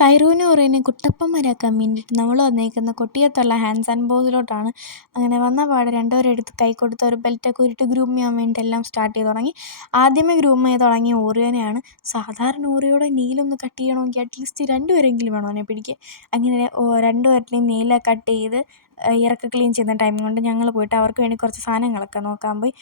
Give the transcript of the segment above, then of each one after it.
സൈറൂനും ഒറേനെയും കുട്ടപ്പന്മാരാക്കാൻ വേണ്ടിയിട്ട് നമ്മൾ വന്നേക്കുന്ന കൊട്ടിയത്തുള്ള ഹാൻഡ്സ് ആൻഡ് ബോസിലോട്ടാണ്. അങ്ങനെ വന്ന പാടെ രണ്ടുപേരും എടുത്ത് കൈ കൊടുത്ത് ഒരു ബെൽറ്റൊക്കെ ഉരുട്ടി ഗ്രൂം ചെയ്യാൻ വേണ്ടിയിട്ട് എല്ലാം സ്റ്റാർട്ട് ചെയ്ത് തുടങ്ങി. ആദ്യമേ ഗ്രൂം ചെയ്ത് തുടങ്ങിയ ഓറിയോനെയാണ്. സാധാരണ ഓറിയോടെ നെയിലൊന്ന് കട്ട് ചെയ്യണമെങ്കിൽ അറ്റ്ലീസ്റ്റ് രണ്ടുപേരെങ്കിലും വേണം അവനെ പിടിക്കാൻ. അങ്ങനെ രണ്ടുപേരുടെയും നെയിലൊക്കെ കട്ട് ചെയ്ത് ഇയറൊക്കെ ക്ലീൻ ചെയ്യുന്ന ടൈം കൊണ്ട് ഞങ്ങൾ പോയിട്ട് അവർക്ക് വേണ്ടി കുറച്ച് സാധനങ്ങളൊക്കെ നോക്കാൻ പോയി.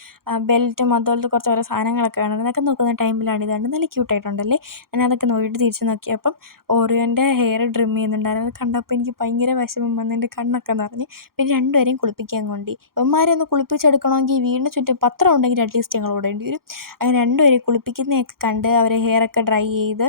ബെൽറ്റും അതുപോലത്തെ കുറച്ച് ഓരോ സാധനങ്ങളൊക്കെ വേണം. അതൊക്കെ നോക്കുന്ന ടൈമിലാണ് ഇതുണ്ട് നല്ല ക്യൂട്ടായിട്ടുണ്ടല്ലേ. ഞാൻ അതൊക്കെ നോക്കിയിട്ട് തിരിച്ച് നോക്കിയപ്പം ഓറിയോൻ്റെ ഹെയർ ട്രിം ചെയ്യുന്നുണ്ടായിരുന്നു. അത് കണ്ടപ്പോൾ എനിക്ക് ഭയങ്കര വിഷമം വന്ന് എൻ്റെ കണ്ണൊക്കെ നിറഞ്ഞ്. പിന്നെ രണ്ടുപേരെയും കുളിപ്പിക്കാൻ കൊണ്ട് ഇവന്മാരെ ഒന്ന് കുളിപ്പിച്ചെടുക്കണമെങ്കിൽ വീടിന് ചുറ്റും പത്രം ഉണ്ടെങ്കിൽ അറ്റ്ലീസ്റ്റ് ഞങ്ങൾ ഓടേണ്ടി വരും. അങ്ങനെ രണ്ടുപേരെയും കുളിപ്പിക്കുന്നതൊക്കെ കണ്ട് അവരെ ഹെയറൊക്കെ ഡ്രൈ ചെയ്ത്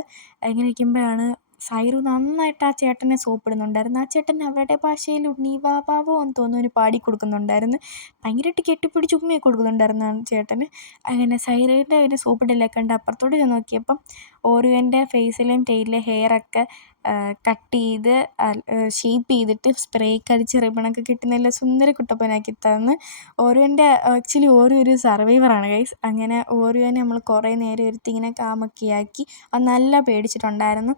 ഇങ്ങനെ ഇരിക്കുമ്പോഴാണ് സൈറു നന്നായിട്ട് ആ ചേട്ടനെ സോപ്പിടുന്നുണ്ടായിരുന്നു. ആ ചേട്ടൻ അവരുടെ ഭാഷയിൽ ഉണ്ണി വാവാവോ എന്ന് തോന്നുന്നു പാടി കൊടുക്കുന്നുണ്ടായിരുന്നു. ഭയങ്കരമായിട്ട് കെട്ടിപ്പിടിച്ച് ഉമ്മയൊക്കെ കൊടുക്കുന്നുണ്ടായിരുന്നു ആ ചേട്ടന്. അങ്ങനെ സൈറുവിൻ്റെ അതിന് സോപ്പിടലൊക്കെ കണ്ട് അപ്പുറത്തോട്ട് ഞാൻ നോക്കിയപ്പം ഓറിയോൻ്റെ ഫേസിലെയും ടെയിലിലെ ഹെയറൊക്കെ കട്ട് ചെയ്ത് ഷേപ്പ് ചെയ്തിട്ട് സ്പ്രേയൊക്കെ അടിച്ച് റിബണൊക്കെ കെട്ടി നല്ല സുന്ദര കുട്ടപ്പനാക്കി തന്ന്. ഓറിയോൻ്റെ ആക്ച്വലി ഓറിയോ ഒരു സർവൈവറാണ് ഗൈസ്. അങ്ങനെ ഓറിയോനെ നമ്മൾ കുറേ നേരം ഇരുത്തി ഇങ്ങനെ കാമൊക്കെ ആക്കി. അത് നല്ല പേടിച്ചിട്ടുണ്ടായിരുന്നു.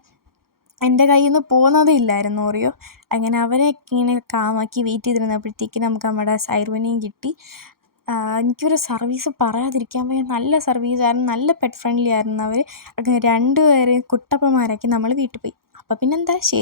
എൻ്റെ കയ്യിൽ നിന്ന് പോകുന്നതേ ഇല്ലായിരുന്നു ഓറിയോ. അങ്ങനെ അവരെ ഇങ്ങനെ കാമാക്കി വെയിറ്റ് ചെയ്തിരുന്നപ്പോഴത്തേക്കും നമുക്ക് നമ്മുടെ സൈറുവിനെയും കിട്ടി. എനിക്കൊരു സർവീസ് പറയാതിരിക്കാൻ വയ്യ. നല്ല സർവീസായിരുന്നു, നല്ല പെറ്റ് ഫ്രണ്ട്ലി ആയിരുന്നു അവർ. അങ്ങനെ രണ്ടുപേരെയും കുട്ടപ്പന്മാരാക്കി നമ്മൾ വീട്ടിൽ പോയി. അപ്പോൾ പിന്നെന്താ, ശരി.